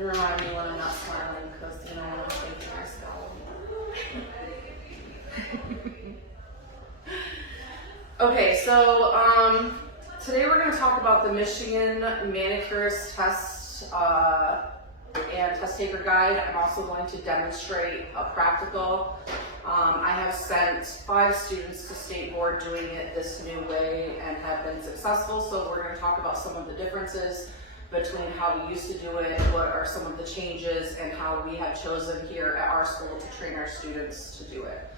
And remind me when I'm not smiling, because you know when I'm thinking I scowl. Okay, so today we're going to talk about the Michigan Manicurist Test and Test Taker Guide. I'm also going to demonstrate a practical. I have sent 5 students to state board doing it this new way and have been successful, so we're going to talk about some of the differences between how we used to do it, what are some of the changes, and how we have chosen here at our school to train our students to do it.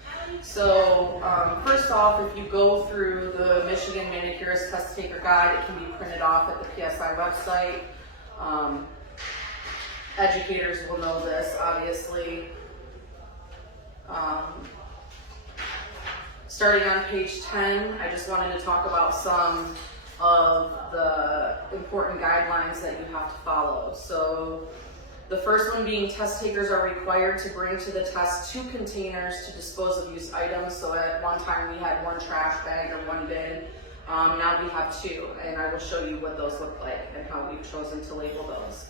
So first off, if you go through the Michigan Manicurist Test Taker Guide, it can be printed off at the PSI website. Educators will know this, obviously. Starting on page 10, I just wanted to talk about some of the important guidelines that you have to follow. So the first one being test takers are required to bring to the test 2 containers to dispose of used items. So at one time we had 1 trash bag or 1 bin. Now we have 2, and I will show you what those look like and how we've chosen to label those.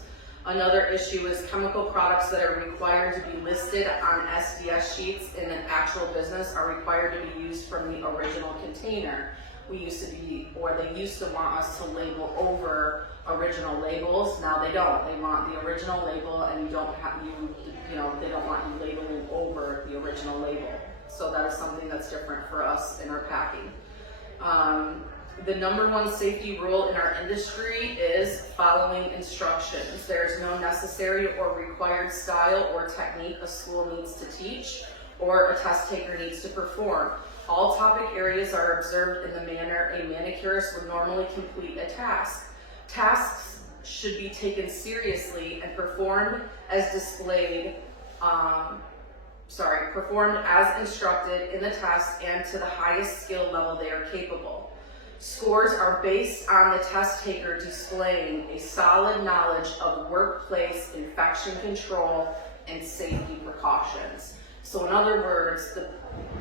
Another issue is chemical products that are required to be listed on SDS sheets in an actual business are required to be used from the original container. We used to be, or they used to want us to label over original labels. Now they don't. They want the original label, and you don't have they don't want you labeling over the original label. So that is something that's different for us in our packing. The number 1 safety rule in our industry is following instructions. There's no necessary or required style or technique a school needs to teach or a test taker needs to perform. All topic areas are observed in the manner a manicurist would normally complete a task. Tasks should be taken seriously and performed as performed as instructed in the test and to the highest skill level they are capable. Scores are based on the test taker displaying a solid knowledge of workplace infection control and safety precautions. So in other words,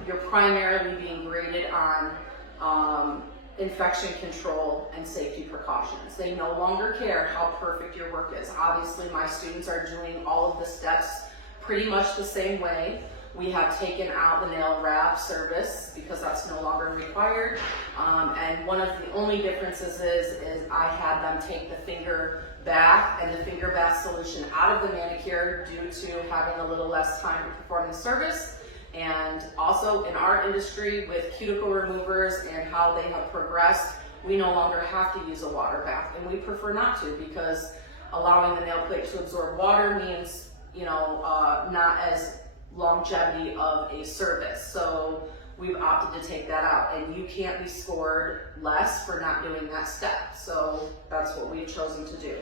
you're primarily being graded on infection control and safety precautions. They no longer care how perfect your work is. Obviously, my students are doing all of the steps pretty much the same way. We have taken out the nail wrap service because that's no longer required. And one of the only differences is I had them take the finger bath and the finger bath solution out of the manicure due to having a little less time to perform the service. And also in our industry with cuticle removers and how they have progressed, we no longer have to use a water bath, and we prefer not to because allowing the nail plate to absorb water means, not as longevity of a service. So we've opted to take that out, and you can't be scored less for not doing that step. So that's what we've chosen to do.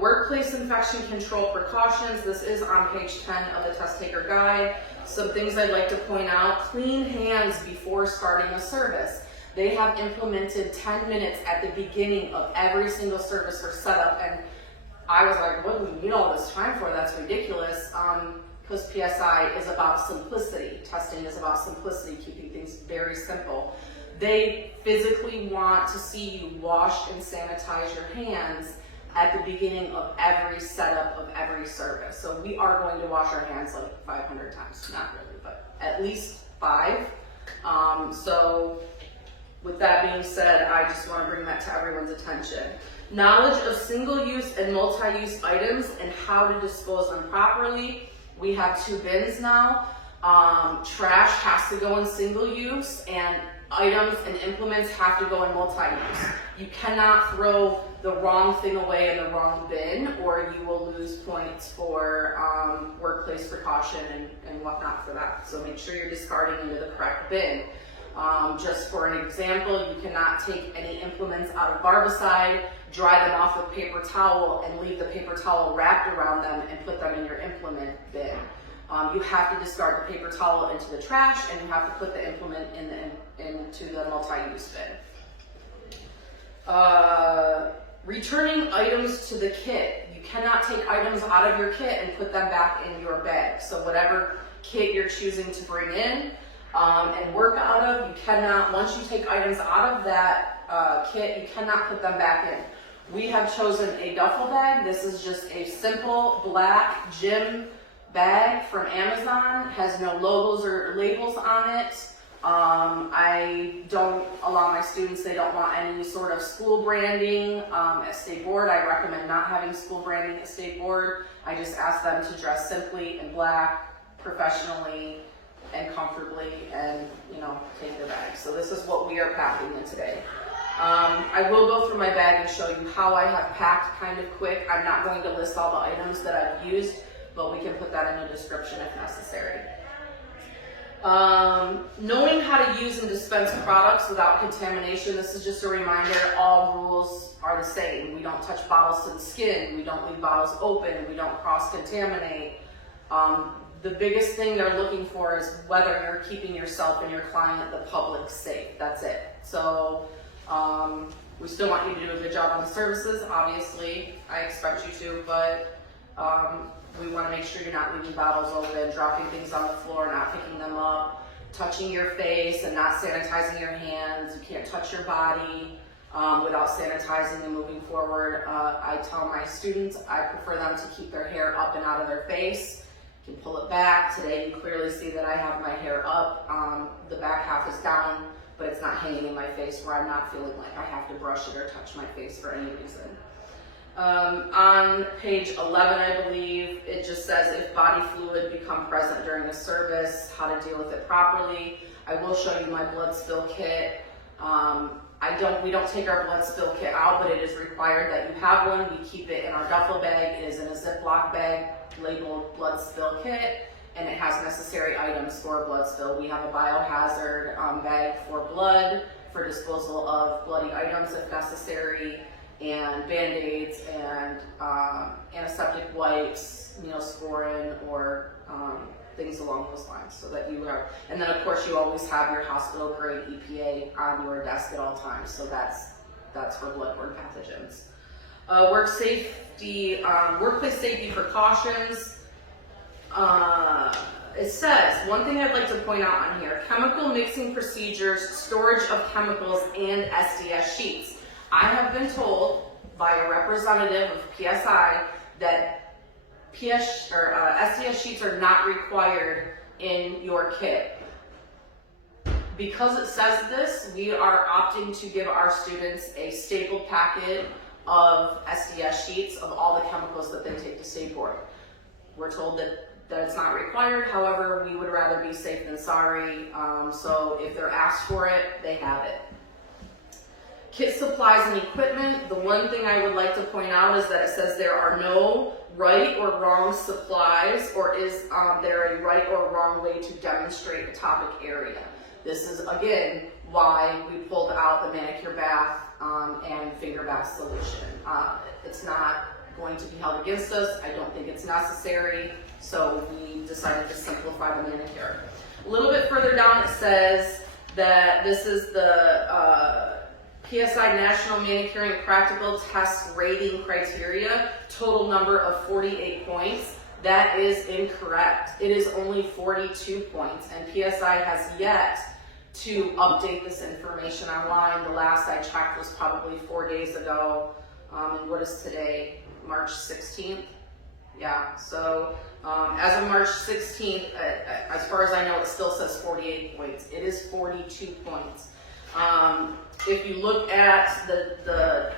Workplace infection control precautions. This is on page 10 of the test taker guide. Some things I'd like to point out: clean hands before starting a service. They have implemented 10 minutes at the beginning of every single service for setup, and I was like, what do we need all this time for? That's ridiculous. Because PSI is about simplicity. Testing is about simplicity, keeping things very simple. They physically want to see you wash and sanitize your hands at the beginning of every setup of every service. So we are going to wash our hands like 500 times. Not really, but at least 5. So with that being said, I just want to bring that to everyone's attention. Knowledge of single-use and multi-use items and how to dispose them properly. We have 2 bins now. Trash has to go in single use, and items and implements have to go in multi-use. You cannot throw the wrong thing away in the wrong bin, or you will lose points for workplace precaution and whatnot for that. So make sure you're discarding into the correct bin. Just for an example, you cannot take any implements out of barbicide, dry them off with paper towel, and leave the paper towel wrapped around them and put them in your implement bin. You have to discard the paper towel into the trash, and you have to put the implement into the multi-use bin. Returning items to the kit. You cannot take items out of your kit and put them back in your bag. So whatever kit you're choosing to bring in and work out of, you cannot, once you take items out of that kit, you cannot put them back in. We have chosen a duffel bag. This is just a simple black gym bag from Amazon. Has no logos or labels on it. I don't allow my students, they don't want any sort of school branding at State Board. I recommend not having school branding at State Board. I just ask them to dress simply in black, professionally, and comfortably, and take their bag. So this is what we are packing in today. I will go through my bag and show you how I have packed kind of quick. I'm not going to list all the items that I've used, but we can put that in the description if necessary. Knowing how to use and dispense products without contamination. This is just a reminder, all rules are the same. We don't touch bottles to the skin. We don't leave bottles open. We don't cross-contaminate. The biggest thing they're looking for is whether you're keeping yourself and your client, the public, safe. That's it. So we still want you to do a good job on the services. Obviously, I expect you to, but we want to make sure you're not leaving bottles open, dropping things on the floor, not picking them up, touching your face and not sanitizing your hands. You can't touch your body without sanitizing and moving forward. I tell my students I prefer them to keep their hair up and out of their face. You can pull it back. Today you clearly see that I have my hair up. The back half is down, but it's not hanging in my face where I'm not feeling like I have to brush it or touch my face for any reason. On page 11, I believe, it just says if body fluid become present during a service, how to deal with it properly. I will show you my blood spill kit. We don't take our blood spill kit out, but it is required that you have one. We keep it in our duffel bag. It is in a Ziploc bag labeled blood spill kit, and it has necessary items for blood spill. We have a biohazard bag for blood, for disposal of bloody items if necessary, and Band-Aids and antiseptic wipes, Neosporin, or things along those lines, so that you are, and then of course you always have your hospital grade EPA on your desk at all times, so that's for bloodborne pathogens. Workplace safety precautions. It says, one thing I'd like to point out on here, chemical mixing procedures, storage of chemicals, and SDS sheets. I have been told by a representative of PSI that SDS sheets are not required in your kit. Because it says this, we are opting to give our students a stapled packet of SDS sheets of all the chemicals that they take to State Board. We're told that it's not required, however, we would rather be safe than sorry, so if they're asked for it, they have it. Kit supplies and equipment. The one thing I would like to point out is that it says there are no right or wrong supplies, or is there a right or wrong way to demonstrate a topic area. This is, again, why we pulled out the manicure bath and finger bath solution. It's not going to be held against us. I don't think it's necessary, so we decided to simplify the manicure. A little bit further down it says that this is the PSI National Manicuring Practical Test Rating Criteria, total number of 48 points. That is incorrect. It is only 42 points, and PSI has yet to update this information online. The last I checked was probably 4 days ago, and what is today? March 16th? Yeah, so as of March 16th, as far as I know, it still says 48 points. It is 42 points. If you look at the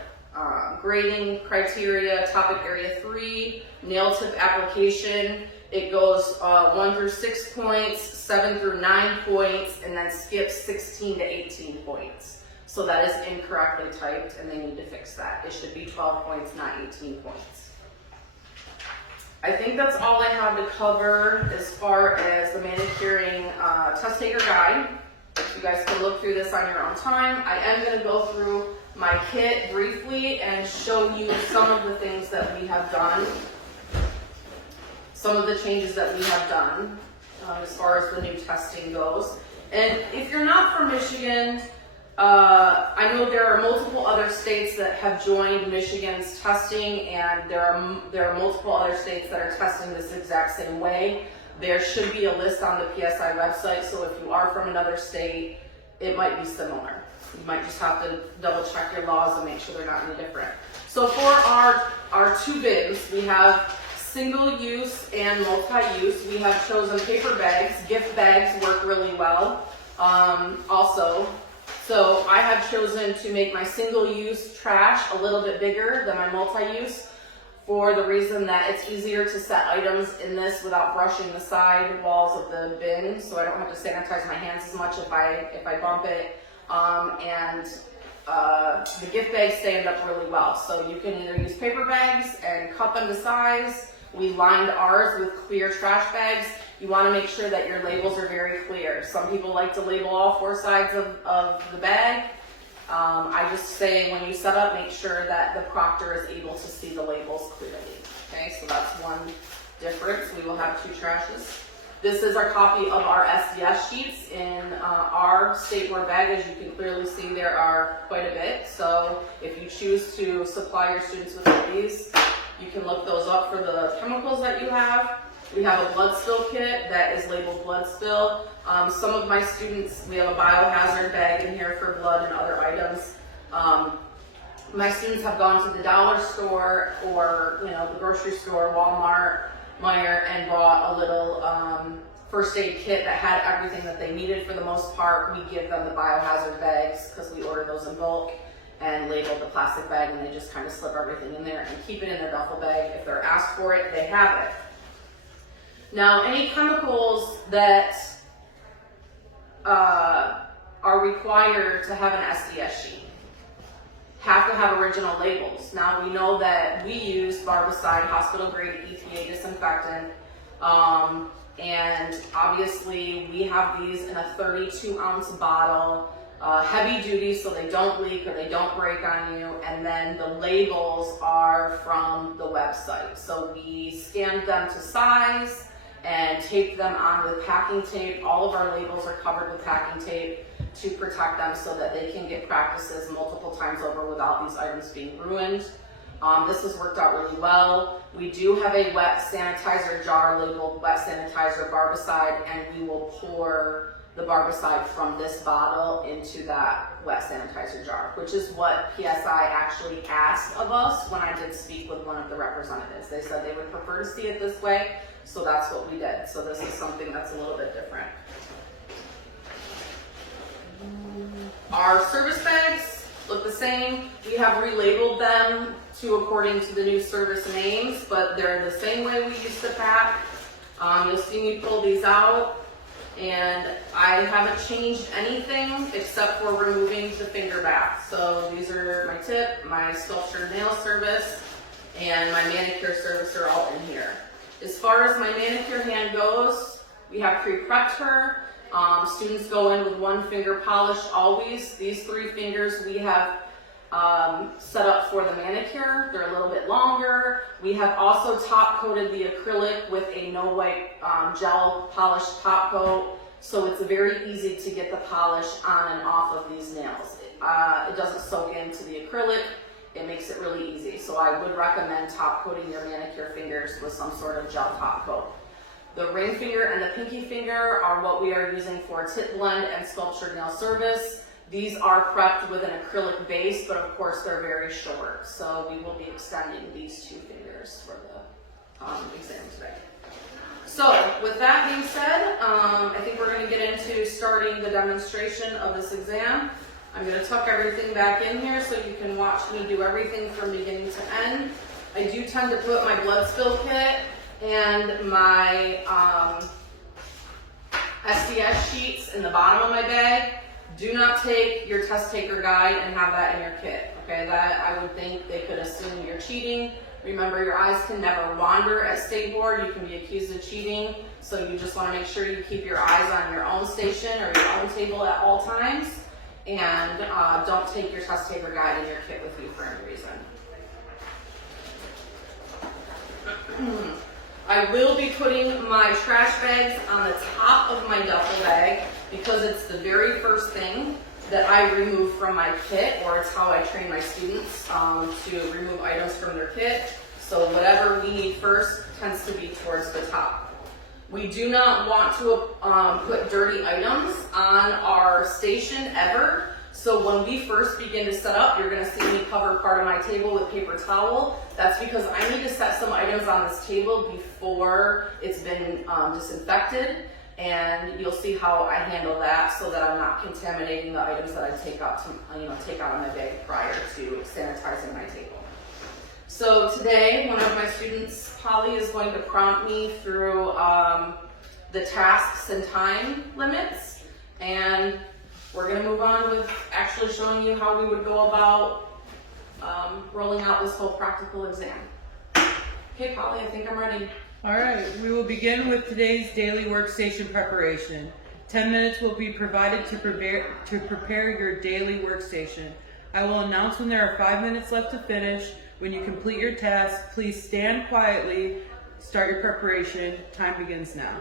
grading criteria, topic area 3, nail tip application, it goes 1 through 6 points, 7 through 9 points, and then skips 16 to 18 points. So that is incorrectly typed, and they need to fix that. It should be 12 points, not 18 points. I think that's all I have to cover as far as the manicuring test taker guide. You guys can look through this on your own time. I am going to go through my kit briefly and show you some of the things that we have done, some of the changes that we have done as far as the new testing goes. And if you're not from Michigan, I know there are multiple other states that have joined Michigan's testing, and there are multiple other states that are testing this exact same way. There should be a list on the PSI website, so if you are from another state, it might be similar. You might just have to double check your laws and make sure they're not any different. So for our two bins, we have single use and multi-use. We have chosen paper bags. Gift bags work really well also. So I have chosen to make my single use trash a little bit bigger than my multi-use, for the reason that it's easier to set items in this without brushing the side walls of the bin, so I don't have to sanitize my hands as much if I bump it. The gift bags stand up really well, so you can either use paper bags and cut them to size. We lined ours with clear trash bags. You want to make sure that your labels are very clear. Some people like to label all four sides of the bag. I just say when you set up, make sure that the proctor is able to see the labels clearly. Okay, so that's one difference. We will have two trashes. This is our copy of our SDS sheets in our state board bag. As you can clearly see, there are quite a bit. So if you choose to supply your students with these, you can look those up for the chemicals that you have. We have a blood spill kit that is labeled blood spill. Some of my students, we have a biohazard bag in here for blood and other items. My students have gone to the dollar store or the grocery store, Walmart, Meijer, and bought a little first aid kit that had everything that they needed for the most part. We give them the biohazard bags because we order those in bulk, and label the plastic bag, and they just kind of slip everything in there and keep it in their duffel bag. If they're asked for it, they have it. Now, any chemicals that are required to have an SDS sheet have to have original labels. Now, we know that we use barbicide, hospital grade EPA disinfectant, and obviously we have these in a 32-ounce bottle, heavy duty so they don't leak or they don't break on you, and then the labels are from the website. So we scanned them to size and taped them on with packing tape. All of our labels are covered with packing tape to protect them so that they can get practices multiple times over without these items being ruined. This has worked out really well. We do have a wet sanitizer jar labeled wet sanitizer barbicide, and we will pour the barbicide from this bottle into that wet sanitizer jar, which is what PSI actually asked of us when I did speak with one of the representatives. They said they would prefer to see it this way, so that's what we did. So this is something that's a little bit different. Our service bags look the same. We have relabeled them according to the new service names, but they're the same way we used to pack. You'll see me pull these out, and I haven't changed anything except for removing the finger back. So these are my tip, my sculptured nail service, and my manicure service are all in here. As far as my manicure hand goes, we have pre-prepped her. Students go in with one finger polish always. These three fingers we have set up for the manicure. They're a little bit longer. We have also top coated the acrylic with a no wipe gel polish top coat, so it's very easy to get the polish on and off of these nails. It doesn't soak into the acrylic. It makes it really easy. So I would recommend top coating your manicure fingers with some sort of gel top coat. The ring finger and the pinky finger are what we are using for tip blend and sculptured nail service. These are prepped with an acrylic base, but of course they're very short. So we will be extending these two fingers for the exam today. So with that being said, I think we're going to get into starting the demonstration of this exam. I'm going to tuck everything back in here so you can watch me do everything from beginning to end. I do tend to put my blood spill kit and my SDS sheets in the bottom of my bag. Do not take your test taker guide and have that in your kit. Okay, that I would think they could assume you're cheating. Remember, your eyes can never wander at state board. You can be accused of cheating. So you just want to make sure you keep your eyes on your own station or your own table at all times. And don't take your test taker guide in your kit with you for any reason. I will be putting my trash bags on the top of my duffel bag because it's the very first thing that I remove from my kit, or it's how I train my students to remove items from their kit. So whatever we need first tends to be towards the top. We do not want to put dirty items on our station ever. So when we first begin to set up, you're gonna see me cover part of my table with paper towel. That's because I need to set some items on this table before it's been disinfected, and you'll see how I handle that so that I'm not contaminating the items that I take out of my bag prior to sanitizing my table. So today, one of my students, Polly, is going to prompt me through the tasks and time limits, and we're going to move on with actually showing you how we would go about rolling out this whole practical exam. Okay, Polly, I think I'm ready. All right, we will begin with today's daily workstation preparation. 10 minutes will be provided to prepare your daily workstation. I will announce when there are 5 minutes left to finish. When you complete your task, please stand quietly, start your preparation. Time begins now.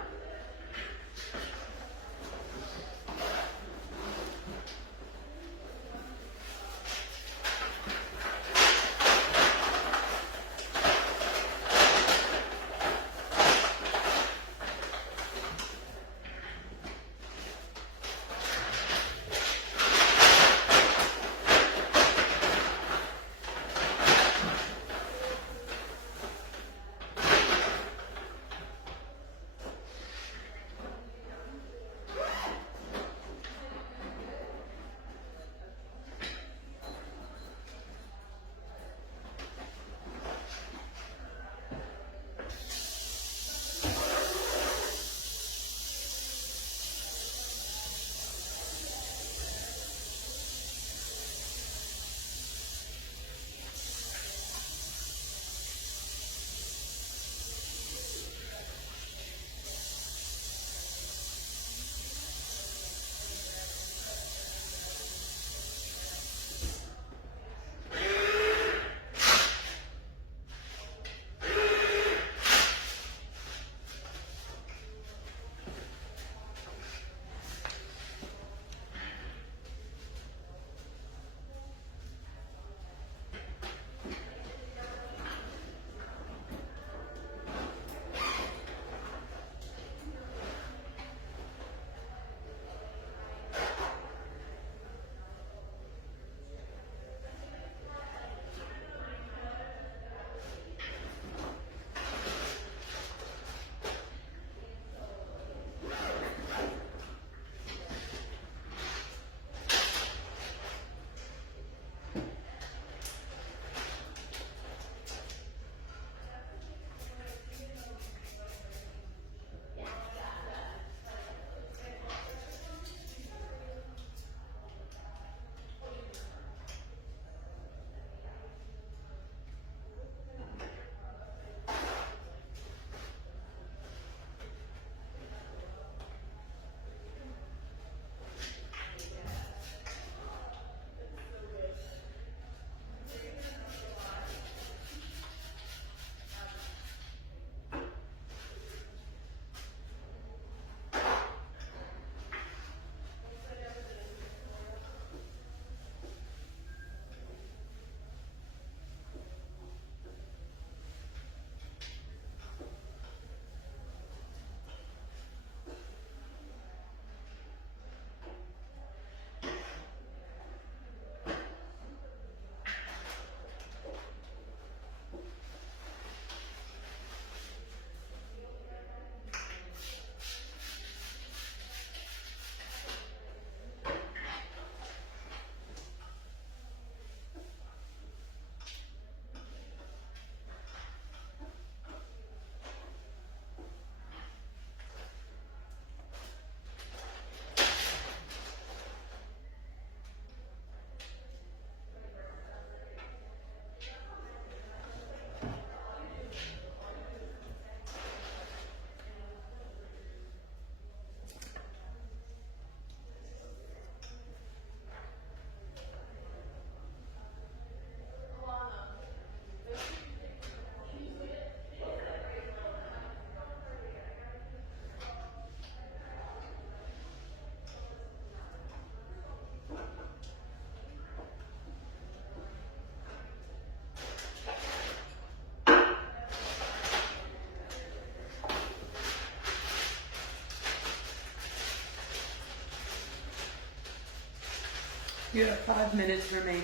You have 5 minutes remaining.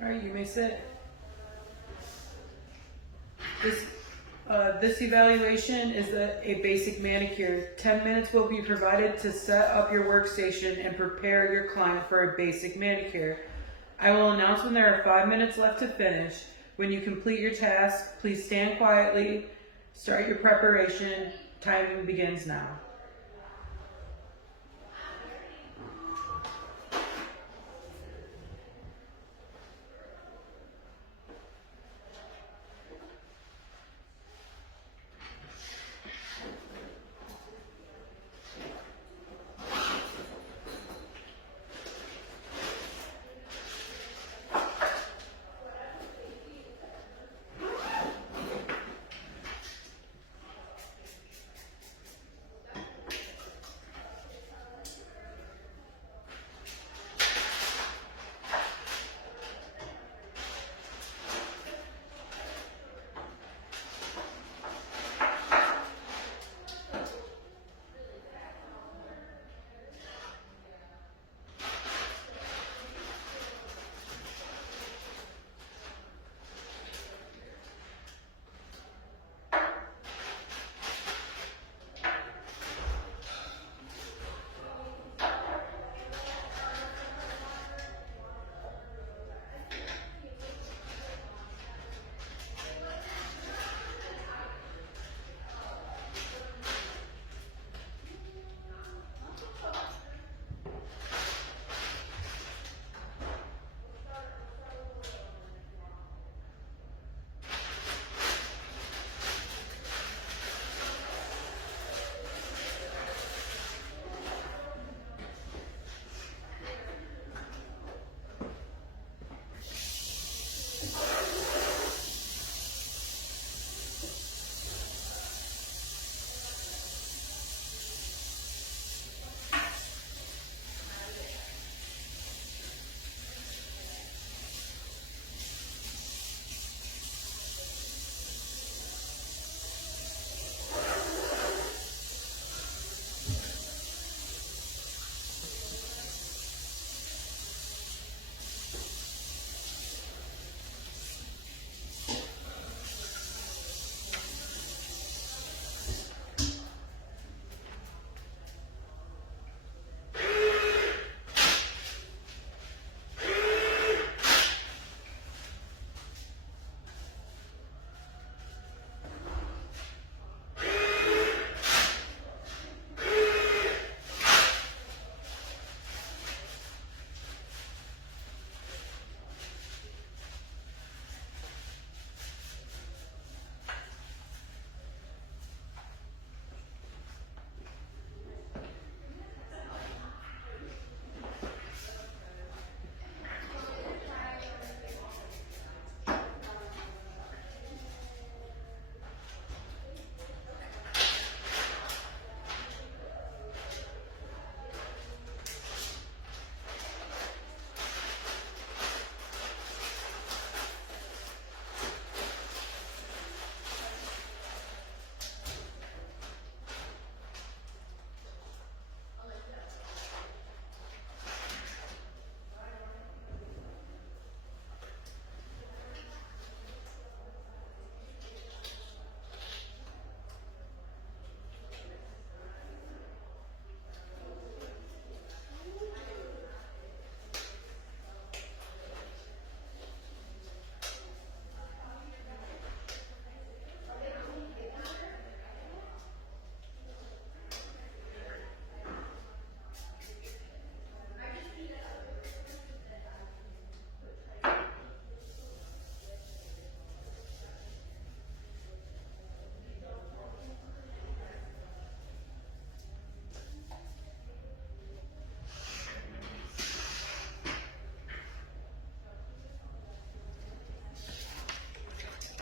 All right, you may sit. This evaluation is a basic manicure. 10 minutes will be provided to set up your workstation and prepare your client for a basic manicure. I will announce when there are 5 minutes left to finish. When you complete your task, please stand quietly, start your preparation. Timing begins now.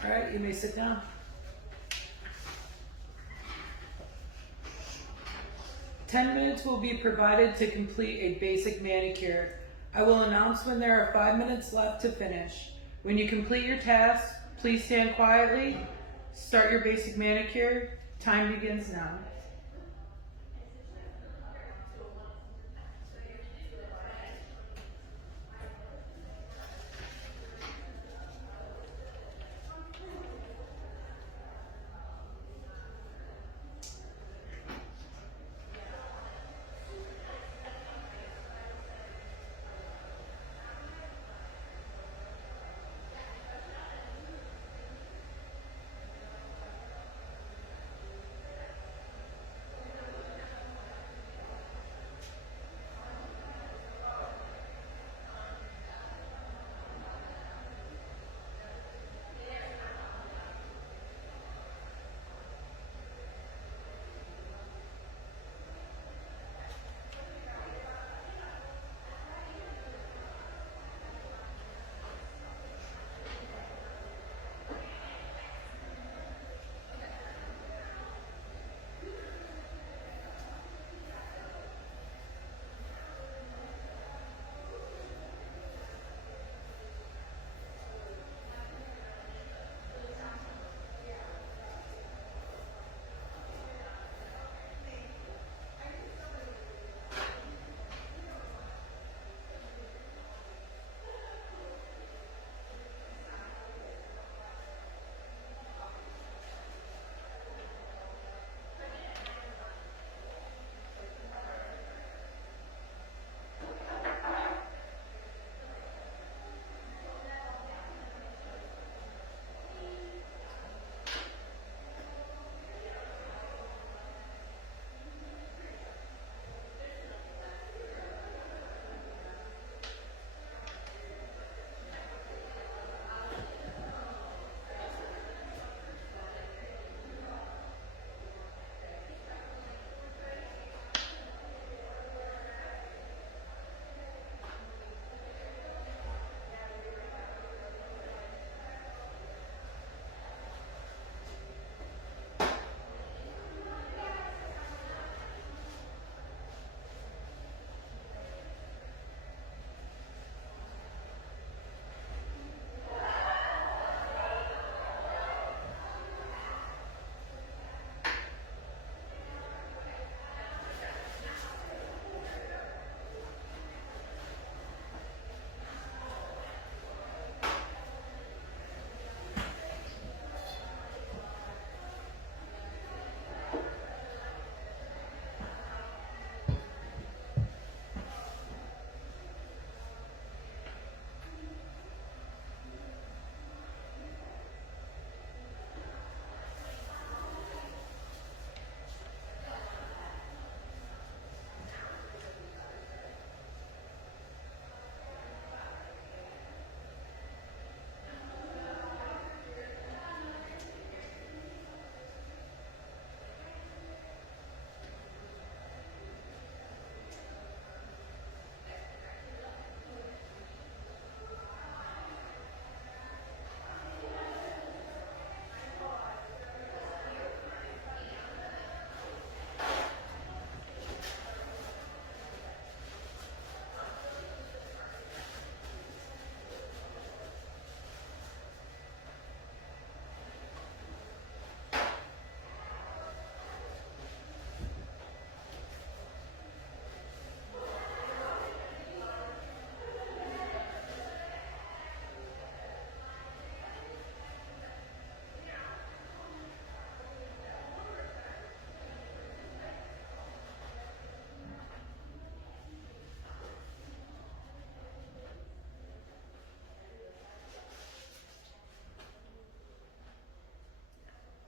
All right, you may sit down. "10 minutes will be provided to complete a basic manicure. I will announce when there are 5 minutes left to finish. When you complete your task, please stand quietly. Start your basic manicure. Time begins now."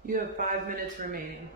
You have 5 minutes remaining.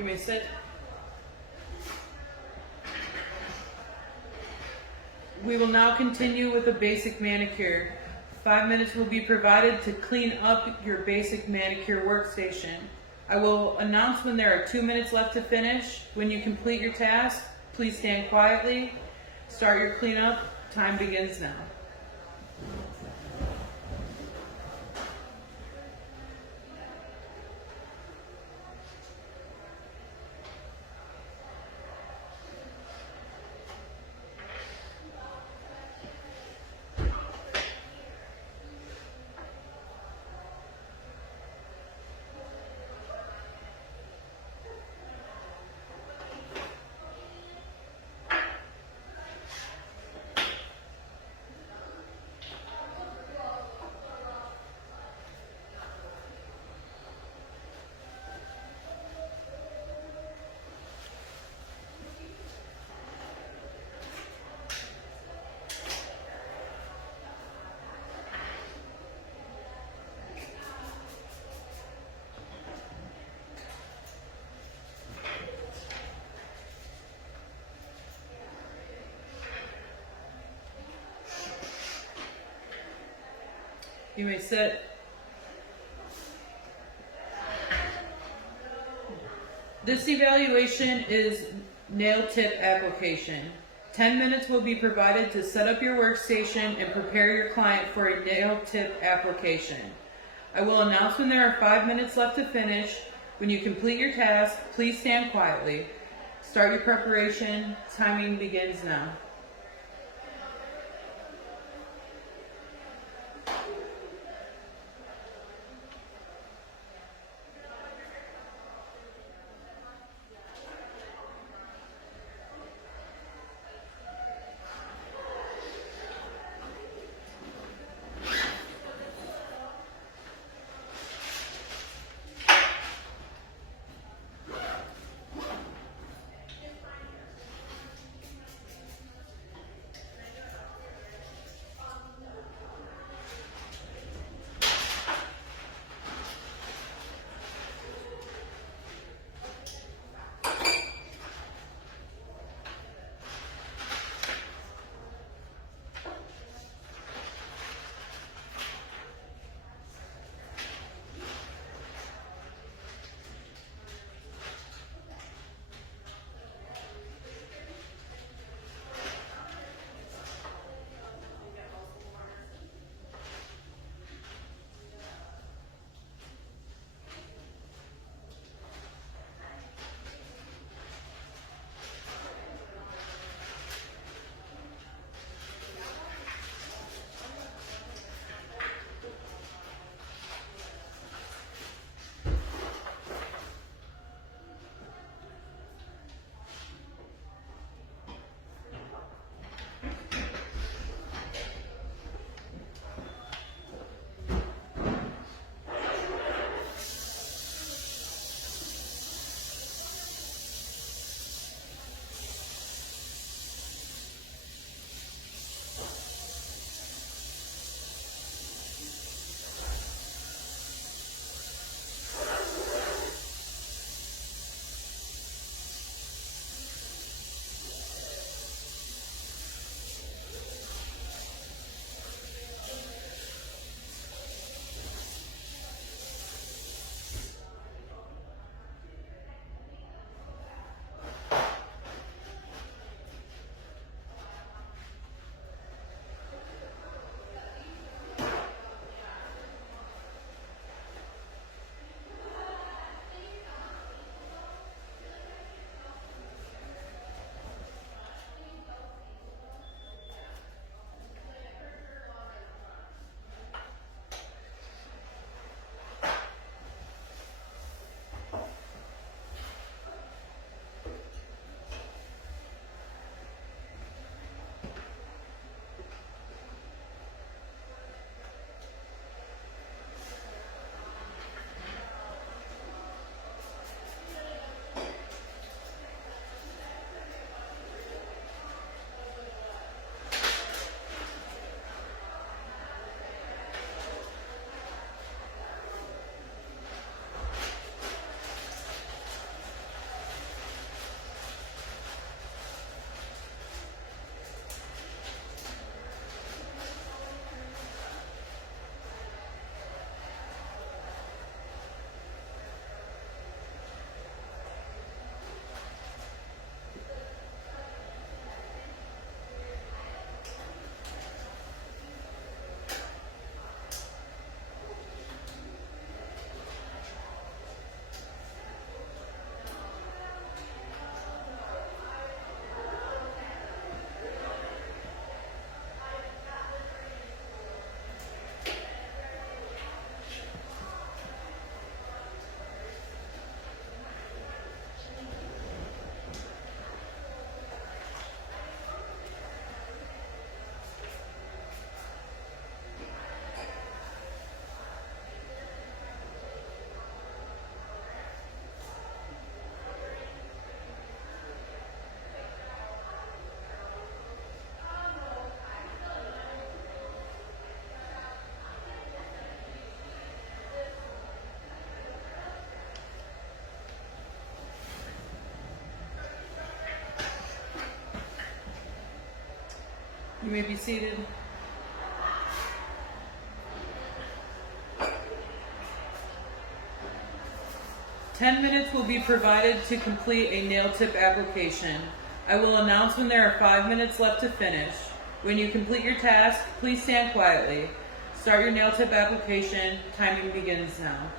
You may sit. We will now continue with a basic manicure. 5 minutes will be provided to clean up your basic manicure workstation. I will announce when there are 2 minutes left to finish. When you complete your task, please stand quietly. Start your cleanup. Time begins now. You may sit. This evaluation is nail tip application. 10 minutes will be provided to set up your workstation and prepare your client for a nail tip application. I will announce when there are 5 minutes left to finish. When you complete your task, please stand quietly. Start your preparation. Timing begins now. You may be seated. "10 minutes will be provided to complete a nail tip application. I will announce when there are 5 minutes left to finish. When you complete your task, please stand quietly. Start your nail tip application. Timing begins now."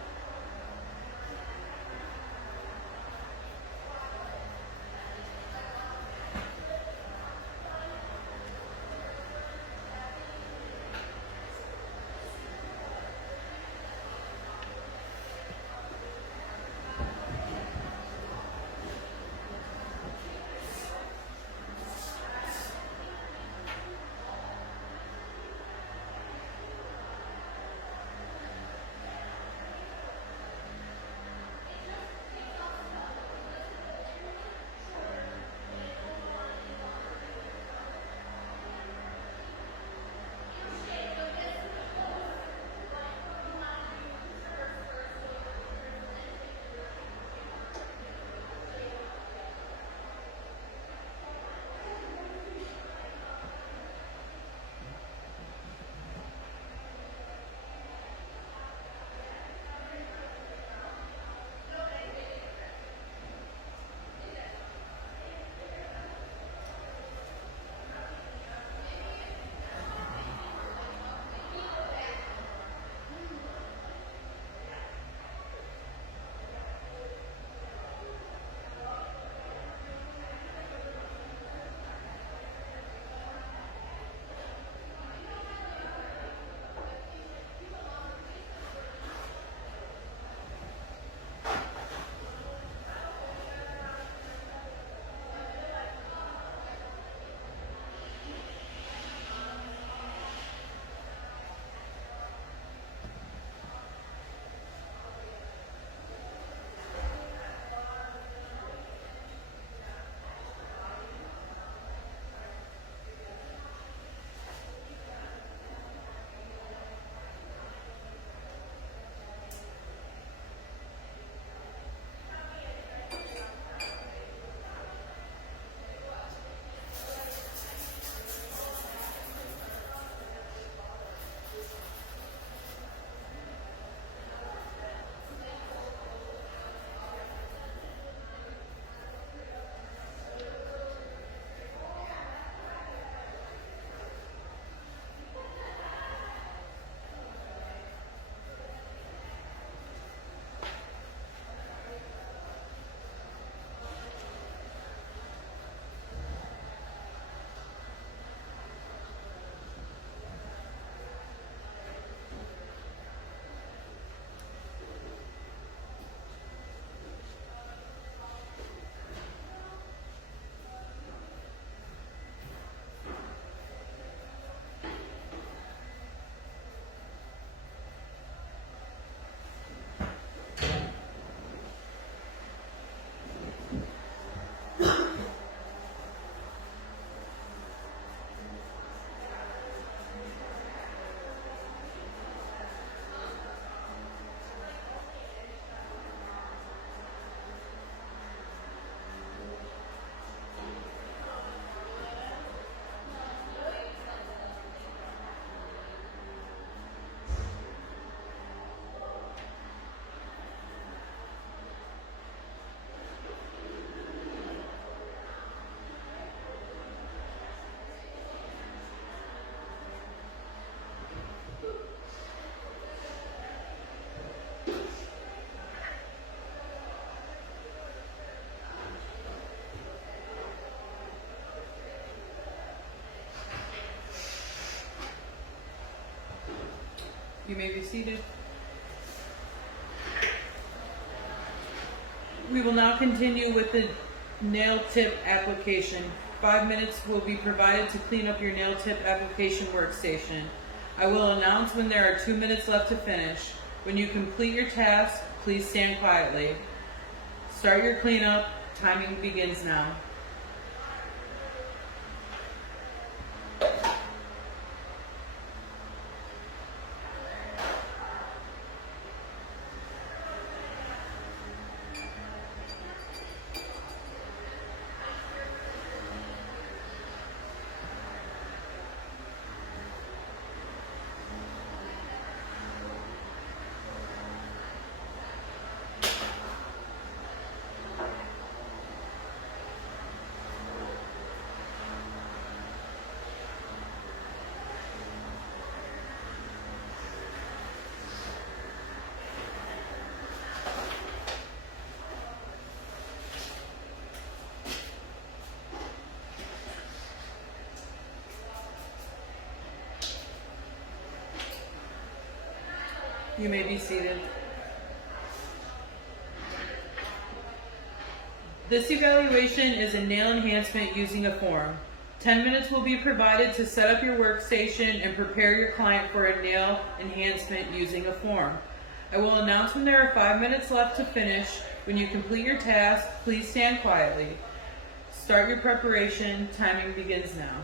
You may be seated. We will now continue with the nail tip application. 5 minutes will be provided to clean up your nail tip application workstation. I will announce when there are 2 minutes left to finish. When you complete your task, please stand quietly. Start your cleanup. Timing begins now. You may be seated. This evaluation is a nail enhancement using a form. 10 minutes will be provided to set up your workstation and prepare your client for a nail enhancement using a form. I will announce when there are 5 minutes left to finish. When you complete your task, please stand quietly. Start your preparation. Timing begins now.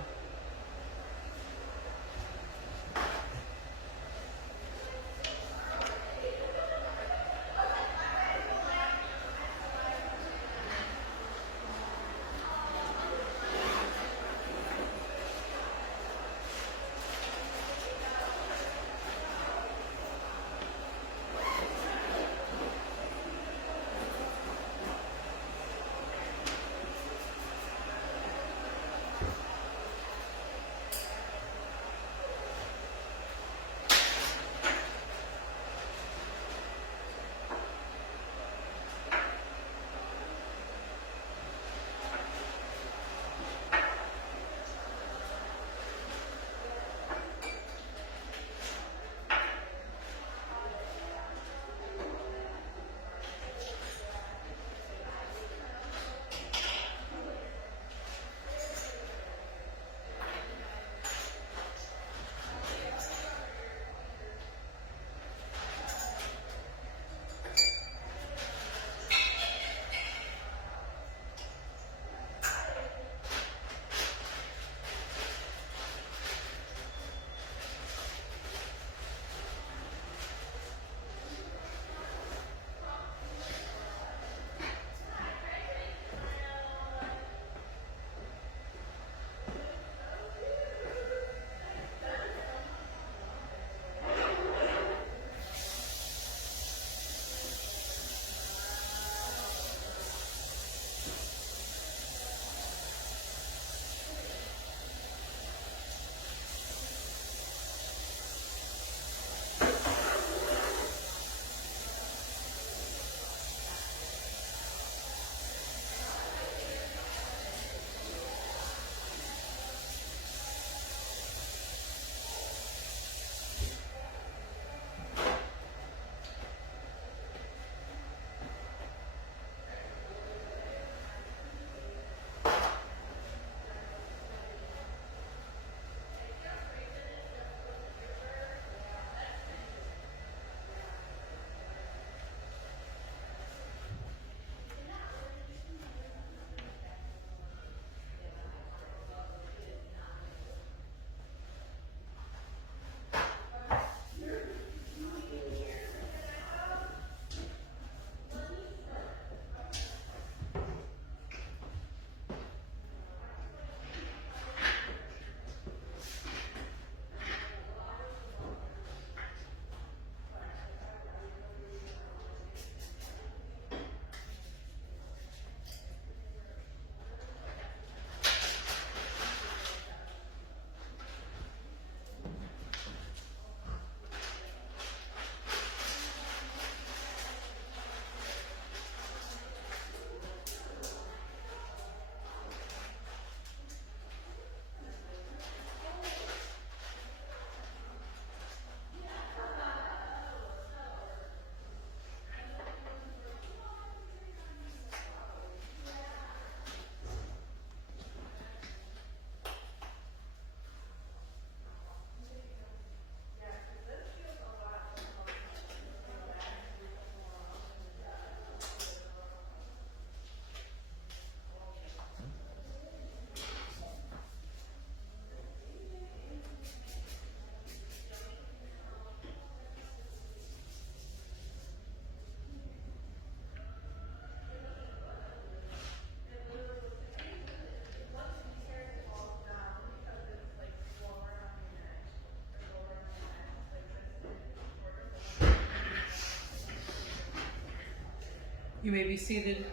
You may be seated.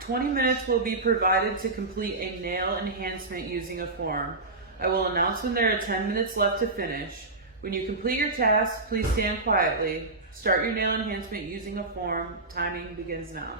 20 minutes will be provided to complete a nail enhancement using a form. I will announce when there are 10 minutes left to finish. When you complete your task, please stand quietly. Start your nail enhancement using a form. Timing begins now.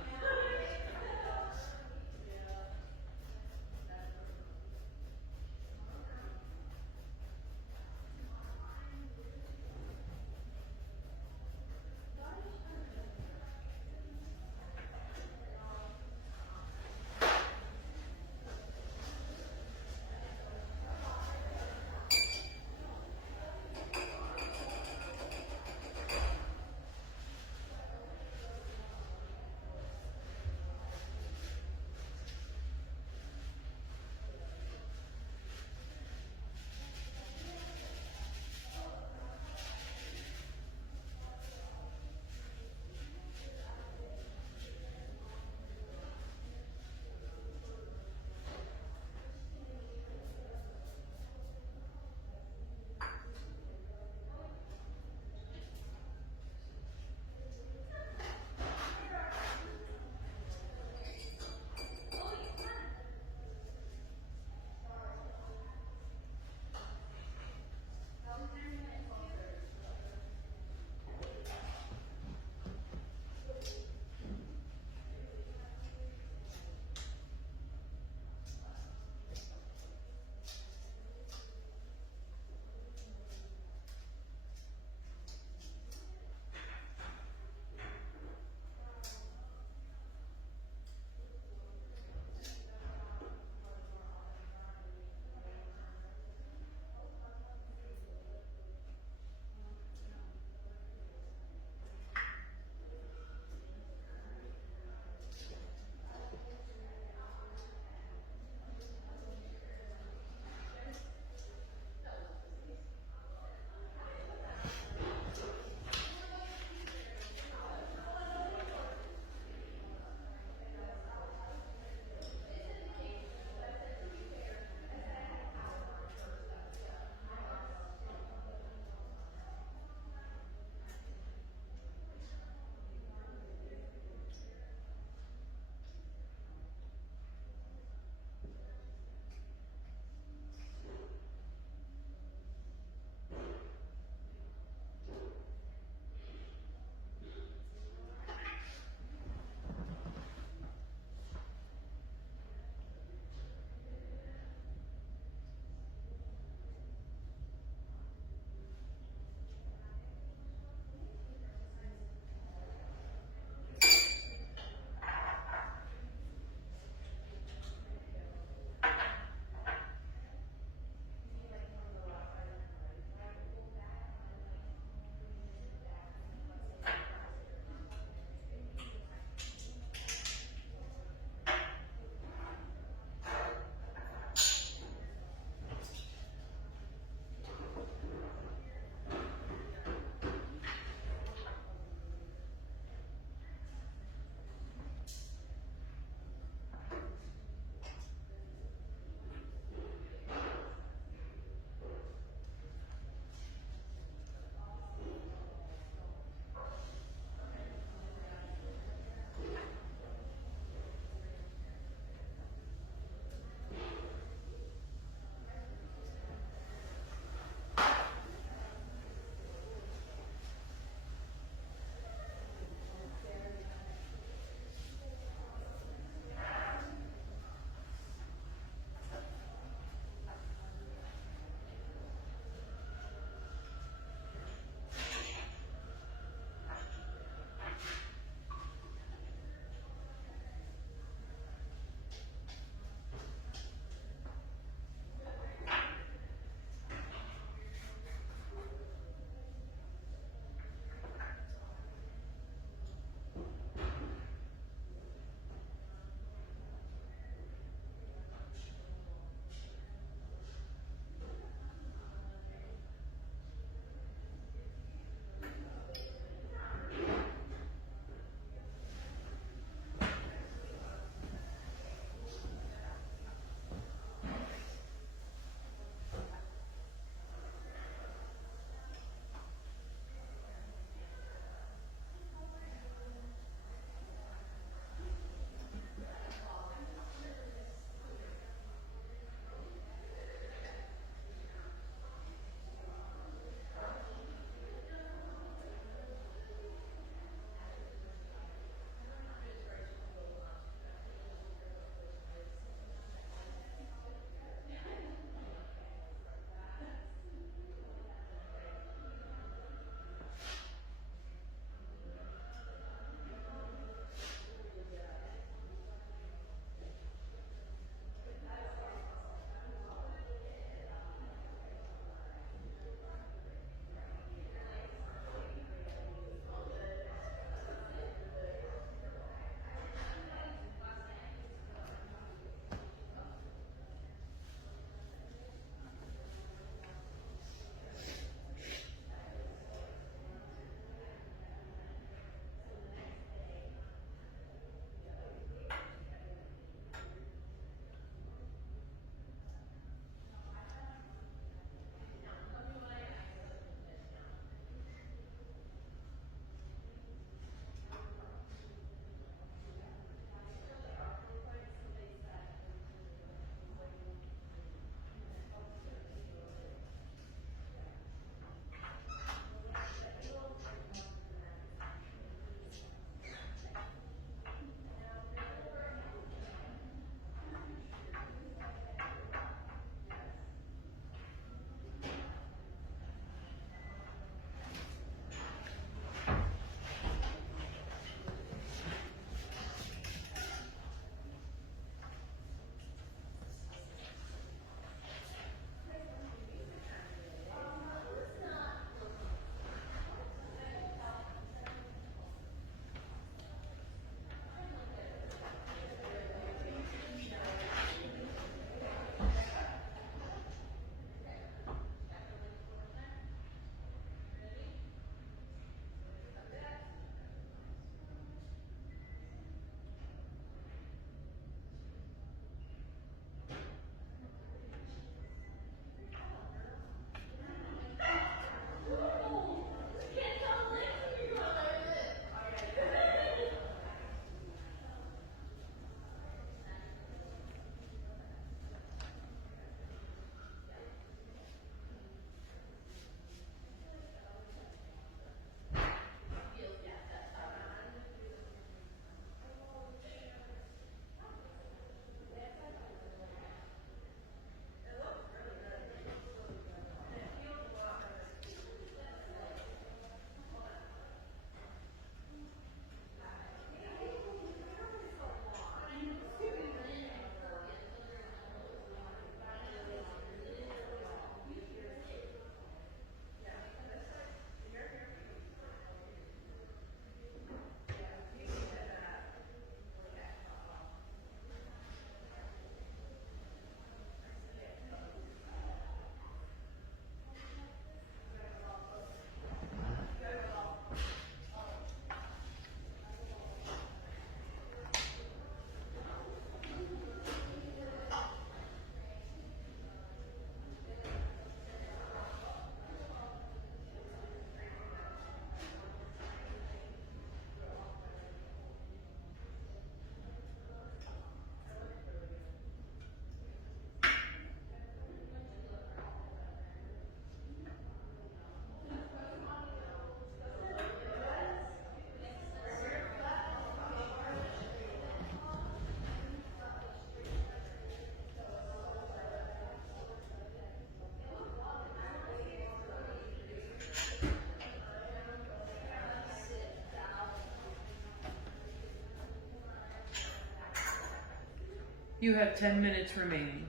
You have 10 minutes remaining.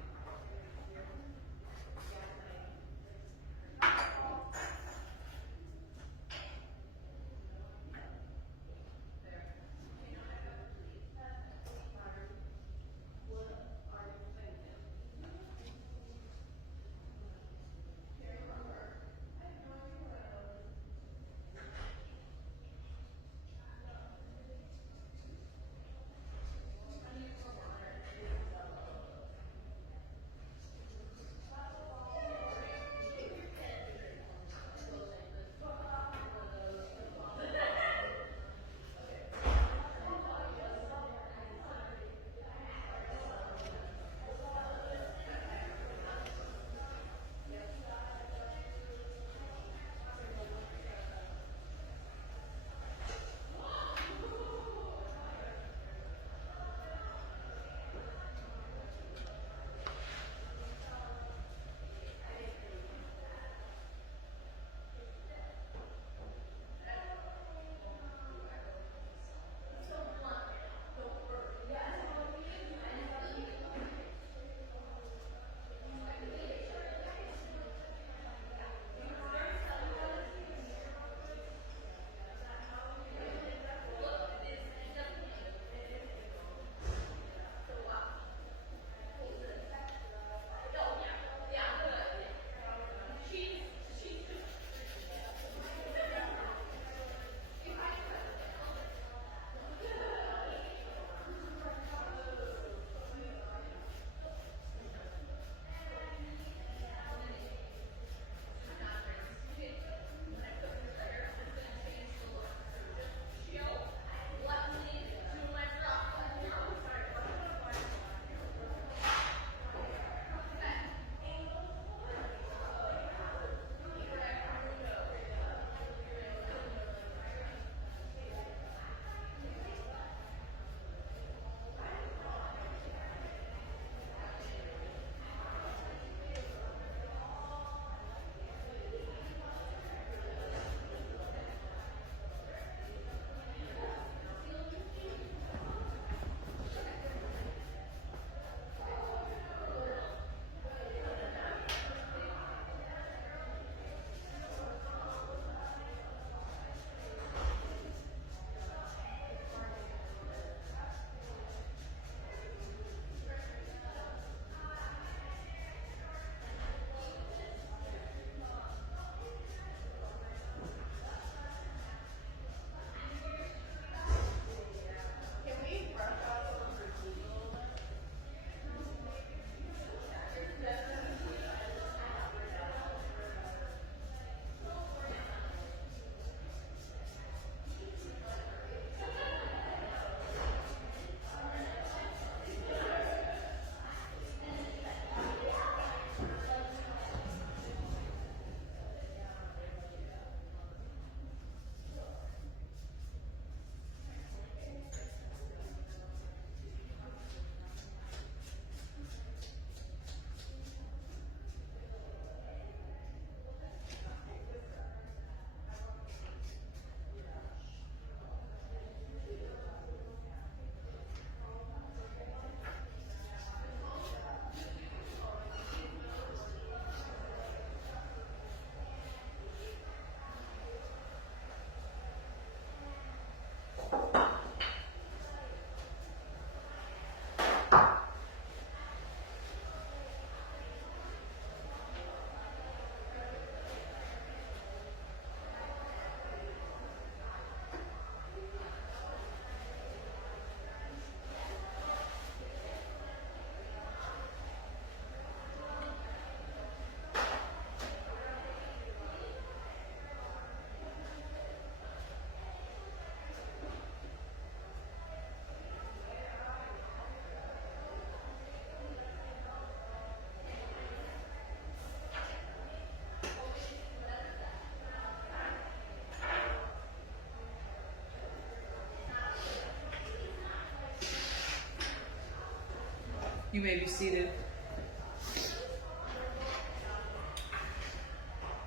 You may be seated.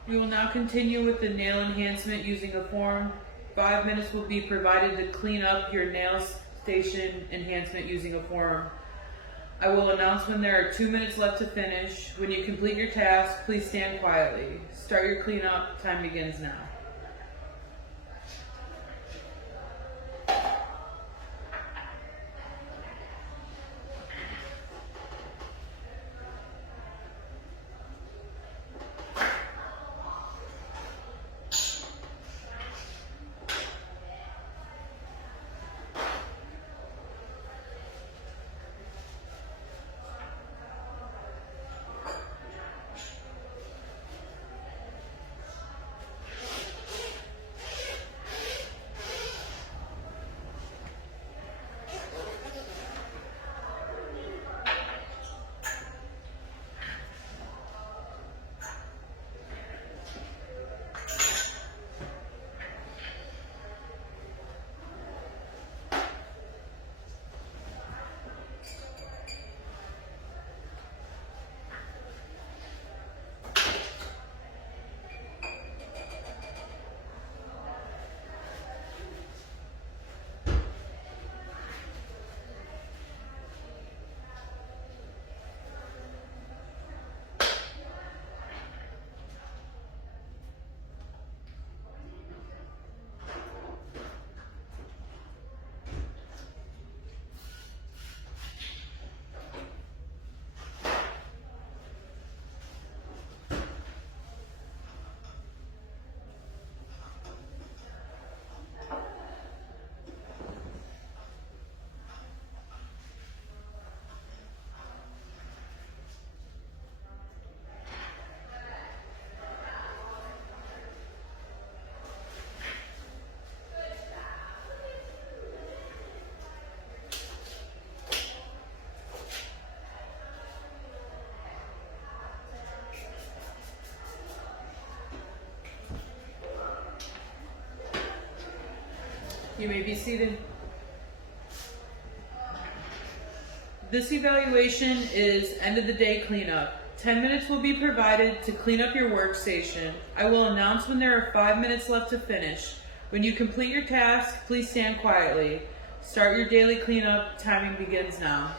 We will now continue with the nail enhancement using a form. 5 minutes will be provided to clean up your nail station enhancement using a form. I will announce when there are 2 minutes left to finish. When you complete your task, please stand quietly. Start your cleanup. Time begins now. You may be seated. This evaluation is end of the day cleanup. 10 minutes will be provided to clean up your workstation. I will announce when there are 5 minutes left to finish. When you complete your task, please stand quietly. Start your daily cleanup. Timing begins now.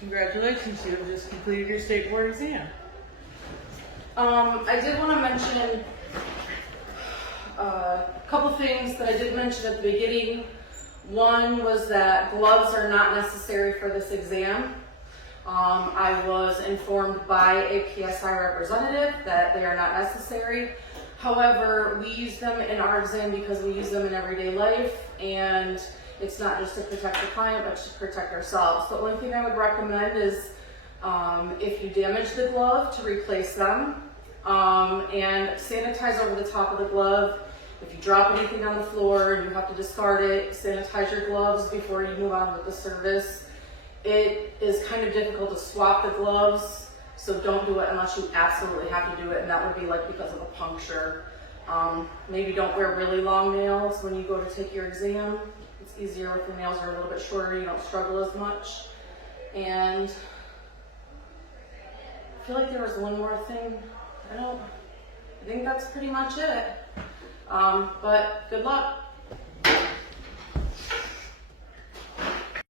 Congratulations, you have just completed your state board exam. I did want to mention a couple things that I did mention at the beginning. One was that gloves are not necessary for this exam. I was informed by a PSI representative that they are not necessary. However, we use them in our exam because we use them in everyday life, and it's not just to protect the client, but to protect ourselves. The only thing I would recommend is if you damage the glove, to replace them, and sanitize over the top of the glove. If you drop anything on the floor and you have to discard it, sanitize your gloves before you move on with the service. It is kind of difficult to swap the gloves, so don't do it unless you absolutely have to do it, and that would be like because of a puncture. Maybe don't wear really long nails when you go to take your exam. It's easier if your nails are a little bit shorter, you don't struggle as much. And I feel like there was one more thing. I think that's pretty much it. But good luck.